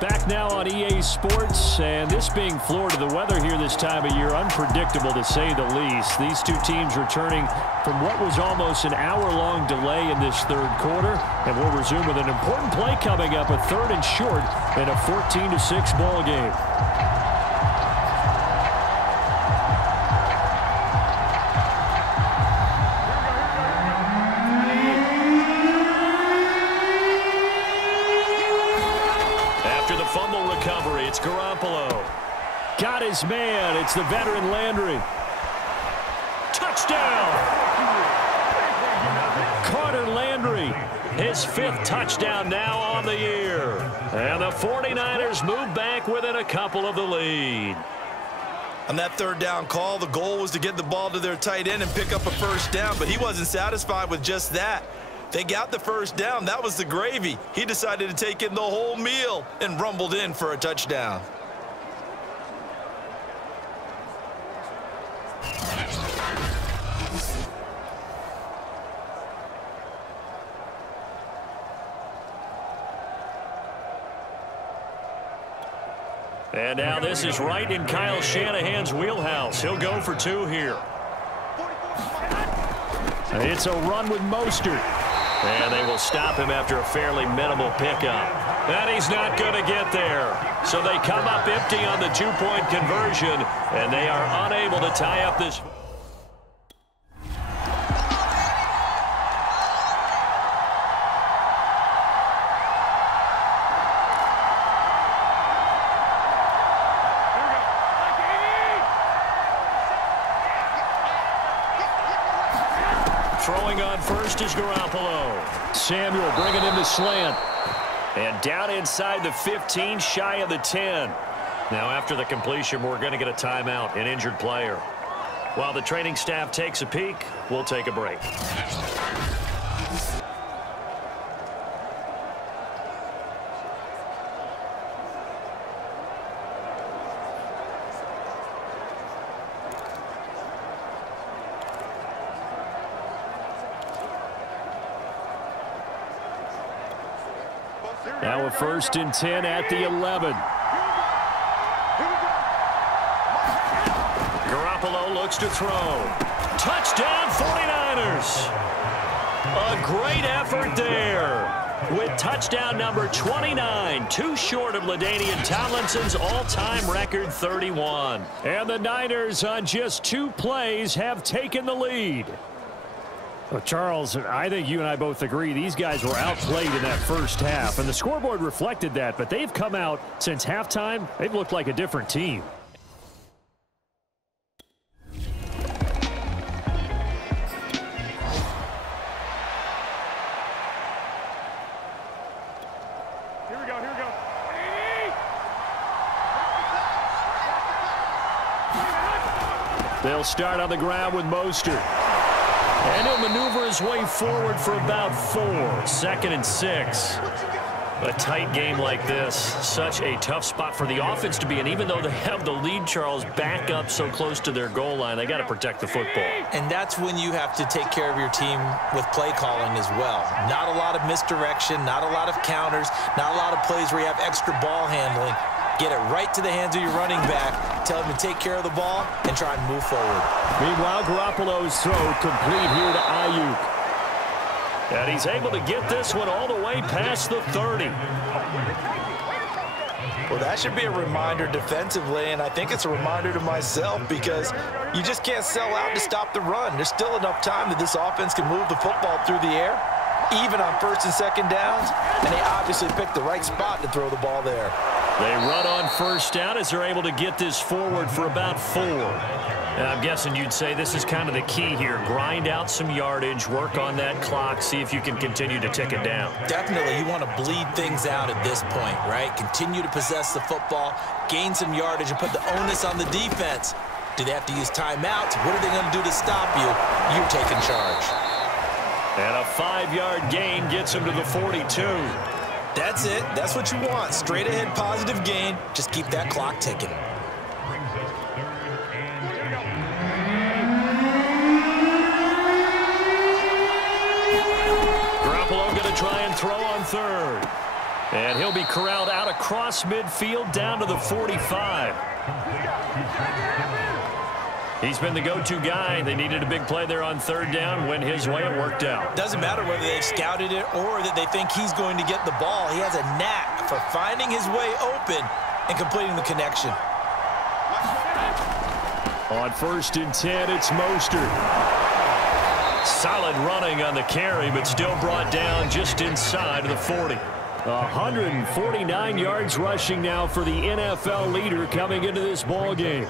Back now on EA Sports, and this being Florida, the weather here this time of year, unpredictable to say the least. These two teams returning from what was almost an hour-long delay in this third quarter, and we'll resume with an important play coming up, a third and short in a 14-6 ball game. It's Garoppolo. Got his man. It's the veteran Landry. Touchdown! Carter Landry, his 5th touchdown now on the year. And the 49ers move back within a couple of the lead. On that third down call, the goal was to get the ball to their tight end and pick up a first down, but he wasn't satisfied with just that. They got the first down. That was the gravy. He decided to take in the whole meal and rumbled in for a touchdown. And now this is right in Kyle Shanahan's wheelhouse. He'll go for 2 here. It's a run with Mostert. And they will stop him after a fairly minimal pickup. And he's not going to get there. So they come up empty on the 2-point conversion, and they are unable to tie up this. Throwing on first is Garoppolo. Samuel bringing him to slant. And down inside the 15, shy of the 10. Now after the completion, we're going to get a timeout, an injured player. While the training staff takes a peek, we'll take a break. Now a 1st and 10 at the 11. Garoppolo looks to throw. Touchdown 49ers. A great effort there with touchdown number 29, 2 short of LaDainian Tomlinson's all-time record 31. And the Niners on just 2 plays have taken the lead. Well, Charles, I think you and I both agree these guys were outplayed in that first half, and the scoreboard reflected that, but they've come out since halftime. They've looked like a different team. Here we go. They'll start on the ground with Mostert. And he'll maneuver his way forward for about 4. 2nd and 6. A tight game like this, such a tough spot for the offense to be in. Even though they have the lead, Charles, back up so close to their goal line, they got to protect the football. And that's when you have to take care of your team with play calling as well. Not a lot of misdirection, not a lot of counters, not a lot of plays where you have extra ball handling. Get it right to the hands of your running back, tell him to take care of the ball, and try and move forward. Meanwhile, Garoppolo's throw complete here to Ayuk. And he's able to get this one all the way past the 30. Well, that should be a reminder defensively, and I think it's a reminder to myself because you just can't sell out to stop the run. There's still enough time that this offense can move the football through the air, even on 1st and 2nd downs, and they obviously picked the right spot to throw the ball there. They run on 1st down as they're able to get this forward for about 4. And I'm guessing you'd say this is kind of the key here. Grind out some yardage, work on that clock, see if you can continue to tick it down. Definitely. You want to bleed things out at this point, right? Continue to possess the football, gain some yardage, and put the onus on the defense. Do they have to use timeouts? What are they going to do to stop you? You're taking charge. And a 5-yard gain gets him to the 42. That's it. That's what you want. Straight ahead positive gain. Just keep that clock ticking. Garoppolo going to try and throw on 3rd. And he'll be corralled out across midfield down to the 45. He's been the go-to guy. They needed a big play there on third down. Went his way. It worked out. Doesn't matter whether they've scouted it or that they think he's going to get the ball. He has a knack for finding his way open and completing the connection. On 1st and 10, it's Mostert. Solid running on the carry, but still brought down just inside of the 40. 149 yards rushing now for the NFL leader coming into this ball game.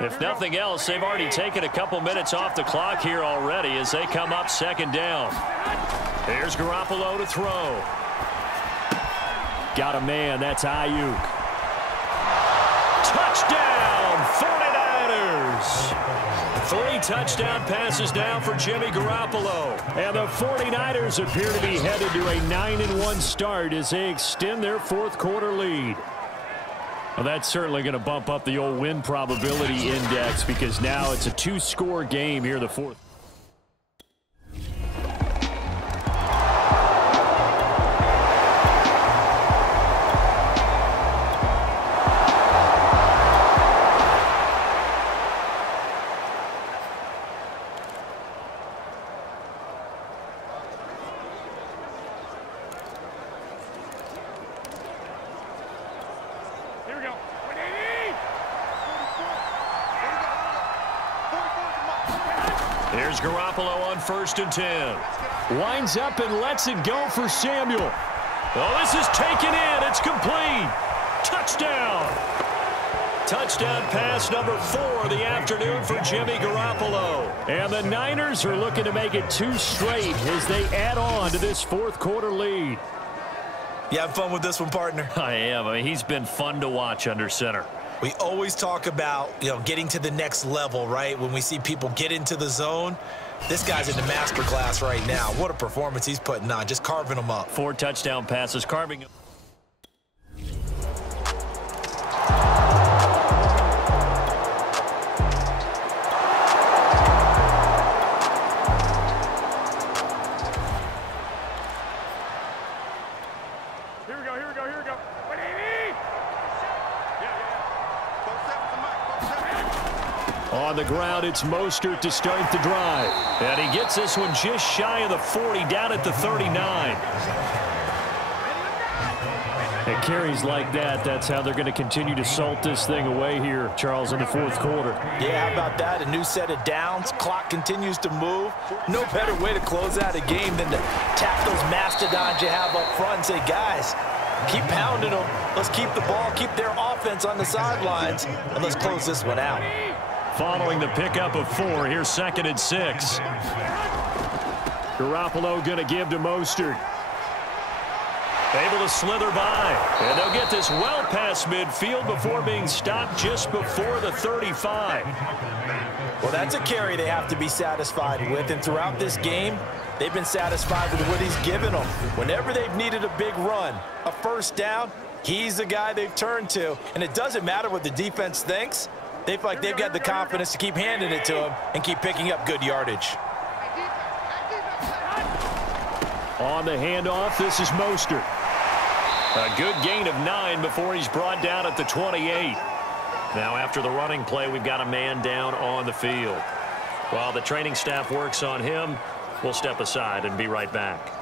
If nothing else, they've already taken a couple minutes off the clock here already as they come up 2nd down. Here's Garoppolo to throw. Got a man. That's Ayuk. Touchdown, 49ers. 3 touchdown passes now for Jimmy Garoppolo. And the 49ers appear to be headed to a 9-1 start as they extend their 4th quarter lead. Well, that's certainly going to bump up the old win probability index because now it's a 2-score game here in the 4th. Here's Garoppolo on 1st and 10. Winds up and lets it go for Samuel. Oh, this is taken in. It's complete. Touchdown. Touchdown pass number 4 of the afternoon for Jimmy Garoppolo. And the Niners are looking to make it 2 straight as they add on to this 4th quarter lead. You have fun with this one, partner? I am. I mean, he's been fun to watch under center. We always talk about, getting to the next level, right? When we see people get into the zone, this guy's in the master class right now. What a performance he's putting on, just carving them up. 4 touchdown passes, carving them. On the ground, it's Mostert to start the drive. And he gets this one just shy of the 40, down at the 39. It carries like that. That's how they're going to continue to salt this thing away here, Charles, in the 4th quarter. Yeah, how about that? A new set of downs. Clock continues to move. No better way to close out a game than to tap those mastodons you have up front and say, guys, keep pounding them. Let's keep the ball, keep their offense on the sidelines, and let's close this one out. Following the pickup of 4, here's 2nd and 6. Garoppolo going to give to Mostert. Able to slither by. And they'll get this well past midfield before being stopped just before the 35. Well, that's a carry they have to be satisfied with. And throughout this game, they've been satisfied with what he's given them. Whenever they've needed a big run, a 1st down, he's the guy they've turned to. And it doesn't matter what the defense thinks. They feel like they've got the confidence to keep handing it to him and keep picking up good yardage. On the handoff, this is Mostert. A good gain of 9 before he's brought down at the 28. Now after the running play, we've got a man down on the field. While the training staff works on him, we'll step aside and be right back.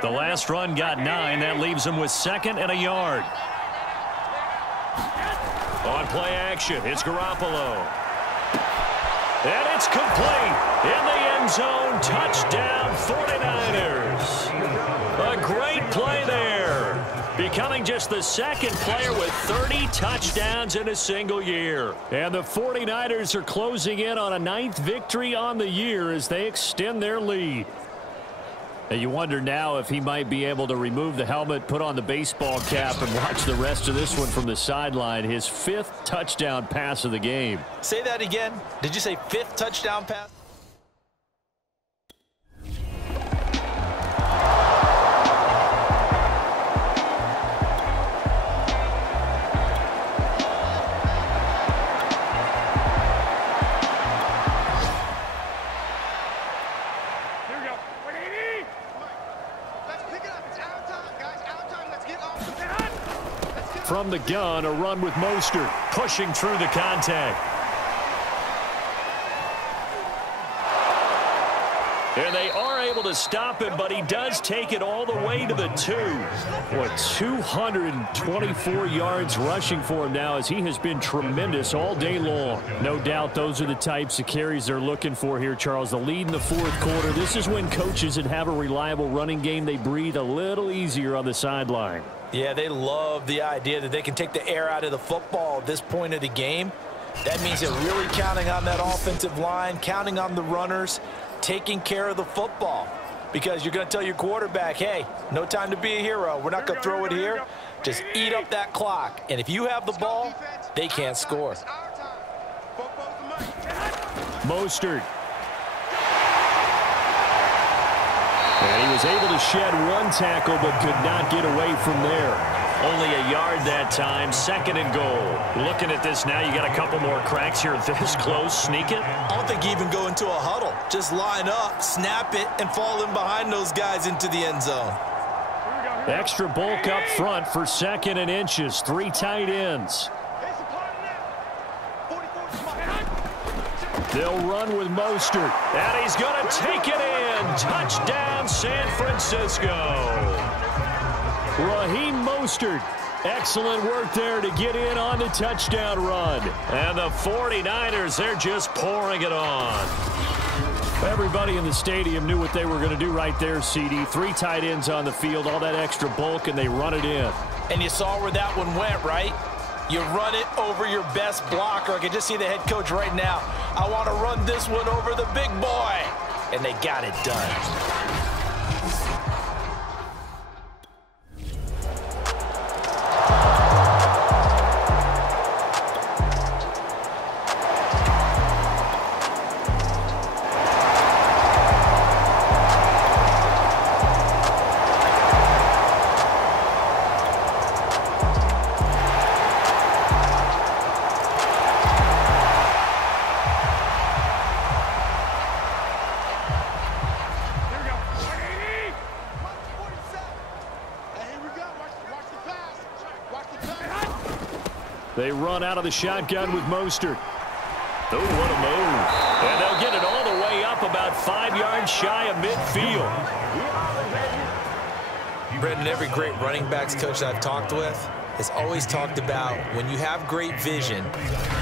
The last run got 9. That leaves him with 2nd and a yard. On play action, it's Garoppolo. And it's complete. In the end zone, touchdown 49ers. A great play there. Becoming just the 2nd player with 30 touchdowns in a single year. And the 49ers are closing in on a 9th victory on the year as they extend their lead. And you wonder now if he might be able to remove the helmet, put on the baseball cap, and watch the rest of this one from the sideline. His 5th touchdown pass of the game. Say that again. Did you say 5th touchdown pass? From the gun, a run with Mostert, pushing through the contact. And they are able to stop him, but he does take it all the way to the 2. What, 224 yards rushing for him now, as he has been tremendous all day long. No doubt those are the types of carries they're looking for here, Charles. The lead in the 4th quarter. This is when coaches that have a reliable running game, they breathe a little easier on the sideline. Yeah, they love the idea that they can take the air out of the football at this point of the game. That means they're really counting on that offensive line, counting on the runners, taking care of the football. Because you're going to tell your quarterback, hey, no time to be a hero. We're not going to throw it here. Just eat up that clock. And if you have the ball, they can't score. Mostert. And he was able to shed 1 tackle, but could not get away from there. Only a yard that time, 2nd and goal. Looking at this now, you got a couple more cracks here this close. Sneak it. I don't think you even go into a huddle. Just line up, snap it, and fall in behind those guys into the end zone. Extra bulk up front for 2nd and inches. 3 tight ends. They'll run with Mostert. And he's going to take it in. Touchdown, San Francisco. Raheem Mostert. Excellent work there to get in on the touchdown run. And the 49ers, they're just pouring it on. Everybody in the stadium knew what they were going to do right there, CD. 3 tight ends on the field, all that extra bulk, and they run it in. And you saw where that one went, right? You run it over your best blocker. I can just see the head coach right now. I want to run this one over the big boy. And they got it done. They run out of the shotgun with Mostert. Oh, what a move. And they'll get it all the way up about 5 yards shy of midfield. Brendan, every great running backs coach I've talked with has always talked about when you have great vision,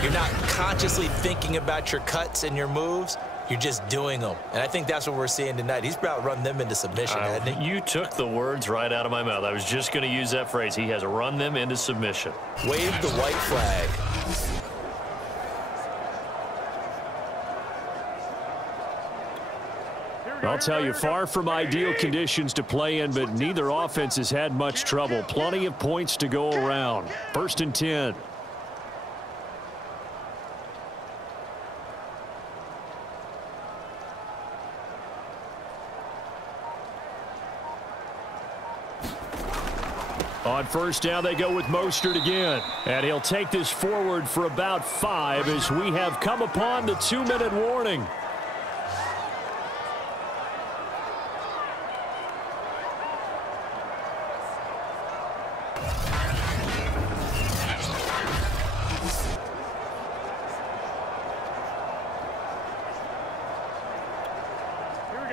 you're not consciously thinking about your cuts and your moves. You're just doing them. And I think that's what we're seeing tonight. He's about to run them into submission, hasn't he? You took the words right out of my mouth. I was just going to use that phrase. He has run them into submission. Wave the white flag. I'll tell you, far from ideal conditions to play in, but neither offense has had much trouble. Plenty of points to go around. 1st and 10. On 1st down, they go with Mostert again. And he'll take this forward for about 5 as we have come upon the 2-minute warning.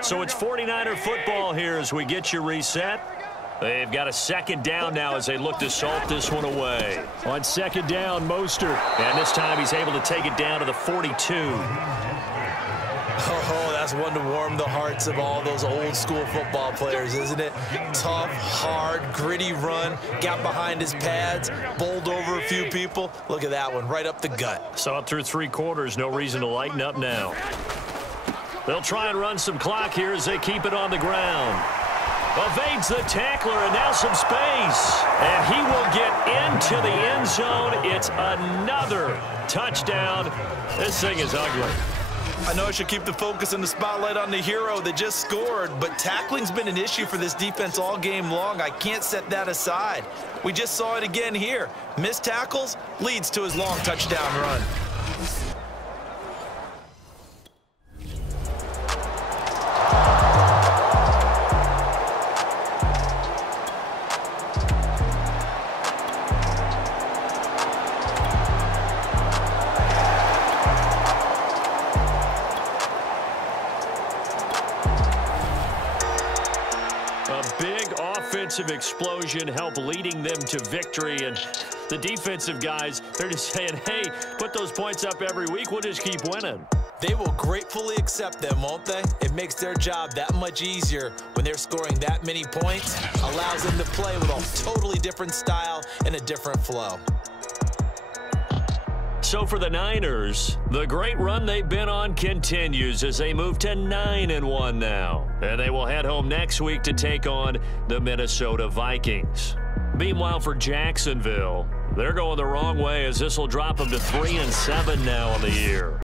So it's 49er football here as we get you reset. They've got a 2nd down now as they look to salt this one away. On 2nd down, Mostert. And this time he's able to take it down to the 42. Oh, that's one to warm the hearts of all those old school football players, isn't it? Tough, hard, gritty run. Got behind his pads, bowled over a few people. Look at that one, right up the gut. Saw it through 3 quarters. No reason to lighten up now. They'll try and run some clock here as they keep it on the ground. Evades the tackler, and now some space. And he will get into the end zone. It's another touchdown. This thing is ugly. I know I should keep the focus and the spotlight on the hero that just scored, but tackling's been an issue for this defense all game long. I can't set that aside. We just saw it again here. Missed tackles leads to his long touchdown run. Explosion help leading them to victory, and the defensive guys, they're just saying, hey, put those points up every week, we'll just keep winning. They will gratefully accept them, won't they? It makes their job that much easier when they're scoring that many points, allows them to play with a totally different style and a different flow. So for the Niners, the great run they've been on continues as they move to 9-1 now. And they will head home next week to take on the Minnesota Vikings. Meanwhile, for Jacksonville, they're going the wrong way as this will drop them to 3-7 now on the year.